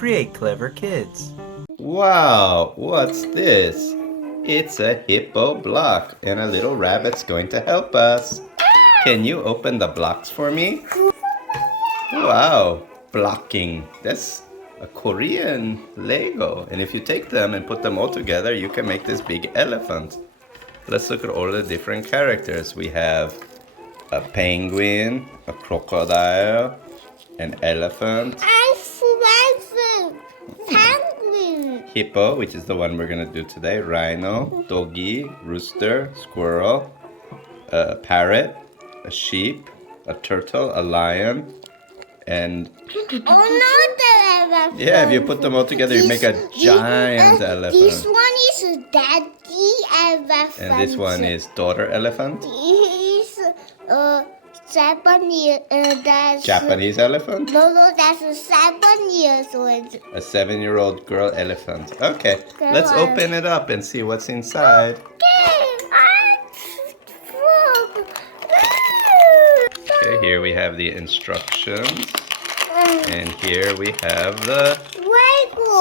create clever kids. Wow, what's this? It's a hippo block and a little rabbit's going to help us. Can you open the blocks for me? Wow, blocking. That's a Korean Lego. And if you take them and put them all together, you can make this big elephant. Let's look at all the different characters. We have a penguin, a crocodile, an elephant, penguin. hippo, which is the one we're gonna do today, rhino, doggy, rooster, squirrel, a parrot, a sheep, a turtle, a lion, and Elephant. yeah, if you put them all together, you make a giant elephant. This one is daddy elephant. And this one is daughter elephant. He's Japanese. Japanese elephant. No, that's 7 years old. A 7-year-old girl elephant. Okay, Girl let's elephant. open it up and see what's inside. Okay, here we have the instructions. And here we have the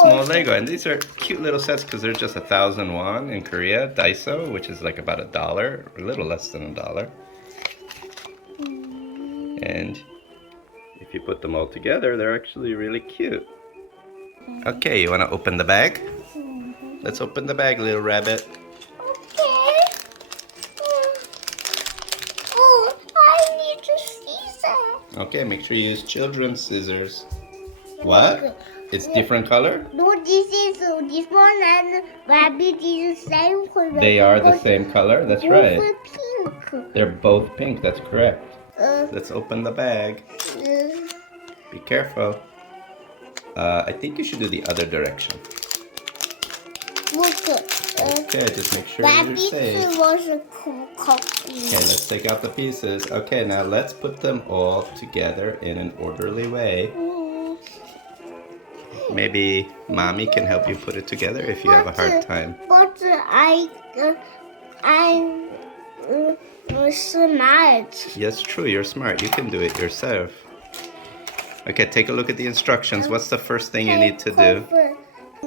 small Lego. And these are cute little sets because they're just 1,000 won in Korea. Daiso, which is like about $1, a little less than $1. And if you put them all together, they're actually really cute. Okay, you want to open the bag? Let's open the bag, little rabbit. Okay. Oh, I need to see that. Okay, make sure you use children's scissors. What? It's different color? No, this one and rabbit is the same color. They are the same color? That's right. Both pink. They're both pink, that's correct. Uh, Let's open the bag. Be careful. I think you should do the other direction. Look. Okay, just make sure you're Rabbit safe. was a cookie. Okay, let's take out the pieces. Okay, now let's put them all together in an orderly way. Maybe mommy can help you put it together if you have a hard time. But I'm smart. Yes, true, you're smart. You can do it yourself. Okay, take a look at the instructions. What's the first thing you need to do?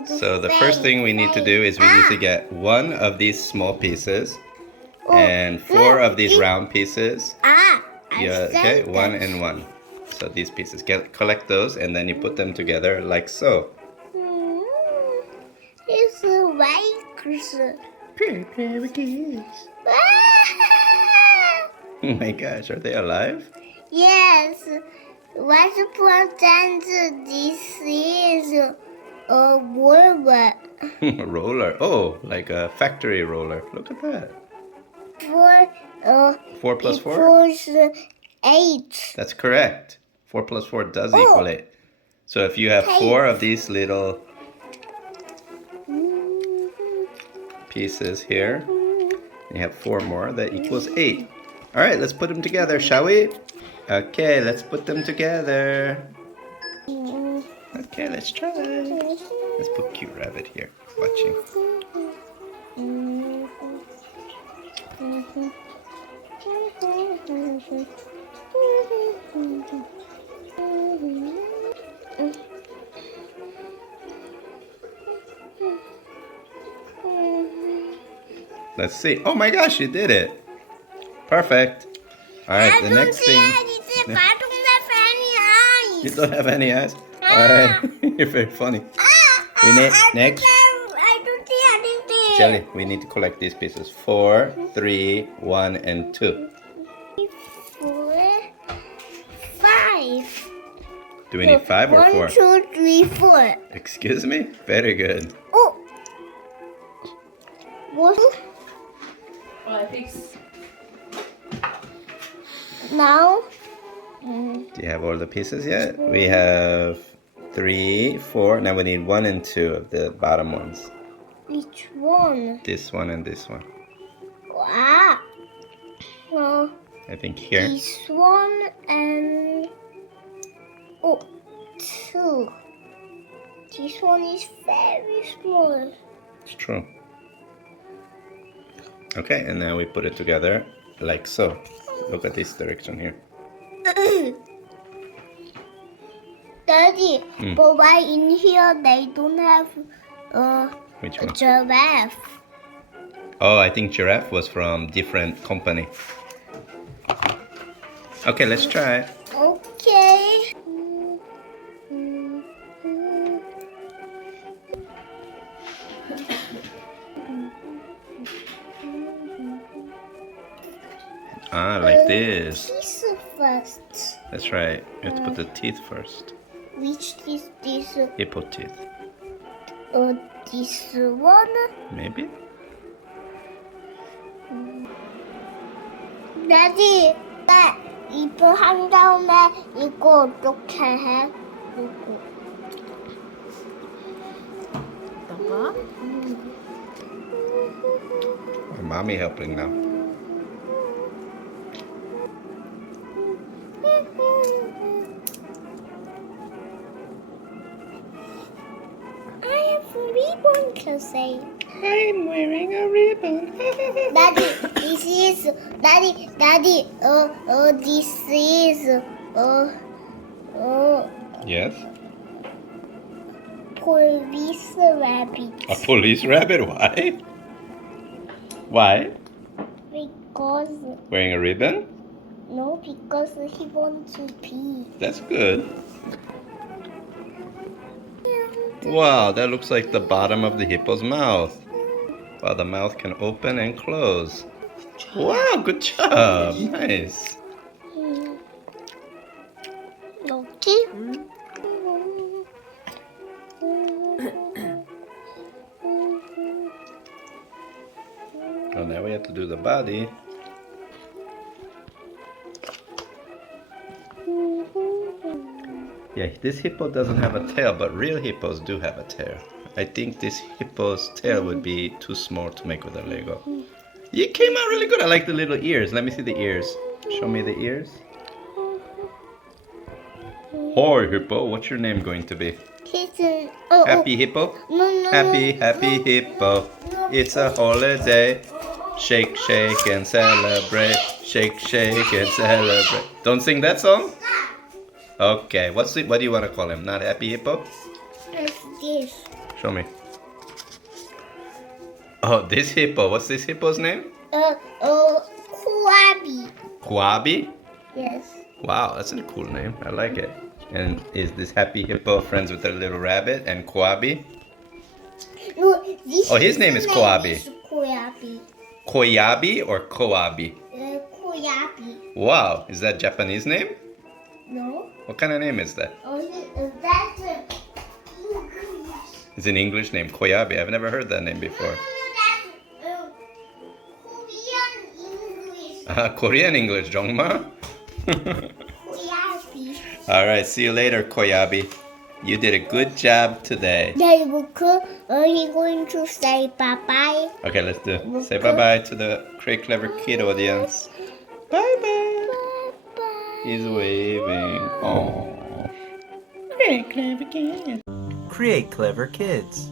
So the first thing we need to do is we need to get 1 of these small pieces and 4 of these round pieces. Yeah, okay, 1 and 1. So these pieces, collect those and then you put them together like so. It's a white Play with kids. Oh my gosh, are they alive? Yes. What's important? This is a roller. Roller. Oh, like a factory roller. Look at that. 4 plus 4? Equals 8. That's correct. 4 plus 4 does equal 8. So if you have 4 of these little pieces here, and you have 4 more, that equals 8. All right, let's put them together, shall we? Okay, let's put them together. Okay, let's try. Let's put cute rabbit here, watching. Let's see. Oh my gosh, you did it. Perfect. All right, the next thing. You don't have any eyes? All right, you're very funny. We need next. I don't see anything. Jelly, we need to collect these pieces. 4, 3, 1, and 2. 4, 5. Do we need 5 or 4? 1, 2, 3, 4. Excuse me? Very good. Oh. What? Now. Do you have all the pieces yet? We have 3, 4. Now we need 1 and 2 of the bottom ones. Which one? This one and this one. Wow. Well, I think here. this one and 2. This one is very small. It's true. Okay, and now we put it together like so. Look at this direction here. Daddy, Mm. but why in here they don't have Which a one? giraffe? Oh, I think giraffe was from different company. Okay, let's try. Okay. Ah, like this. This first. That's right. You have to put the teeth first. Which is this? Hippo teeth. This one. Maybe? Daddy, 이거 한 다음에 이거 어떻게 해? 이거. 이따가 Or mommy helping now. I have a ribbon to say. I'm wearing a ribbon. Daddy, this is Daddy. This is Yes? police rabbit. A police rabbit? Why? Why? Because Wearing a ribbon? no, because he wants to pee. That's good. Wow, that looks like the bottom of the hippo's mouth. Wow, the mouth can open and close. Wow, good job. Nice. Okay. Well, now we have to do the body. Yeah, this hippo doesn't have a tail, but real hippos do have a tail. I think this hippo's tail would be too small to make with a Lego. You came out really good. I like the little ears. Let me see the ears. Show me the ears. Hi, hippo. What's your name going to be? He's an Happy hippo? No. Happy hippo. It's a holiday. Shake, shake and celebrate. Shake, shake and celebrate. Don't sing that song? Okay, what do you want to call him? Not happy hippo? It's this. Show me. Oh, this hippo. What's this hippo's name? Koabi. Kwabi? Yes. Wow, that's a cool name. I like it. And is this happy hippo friends with their little rabbit and Kwabi? No, this Oh, his name is Koabi. Koabi. Koyabi or Koabi? Koabi. Wow, is that Japanese name? No. What kind of name is that? That's English. It's an English name, Koyabi. I've never heard that name before. That's Korean English. Korean English, 정말? Koabi. All right, see you later, Koyabi. You did a good job today. They are you going to say bye-bye? Okay, let's do it. Say bye-bye to the Create Clever Kid audience. Bye-bye. Bye-bye. He's waving. Oh. Create Clever Kid. Create Clever Kids.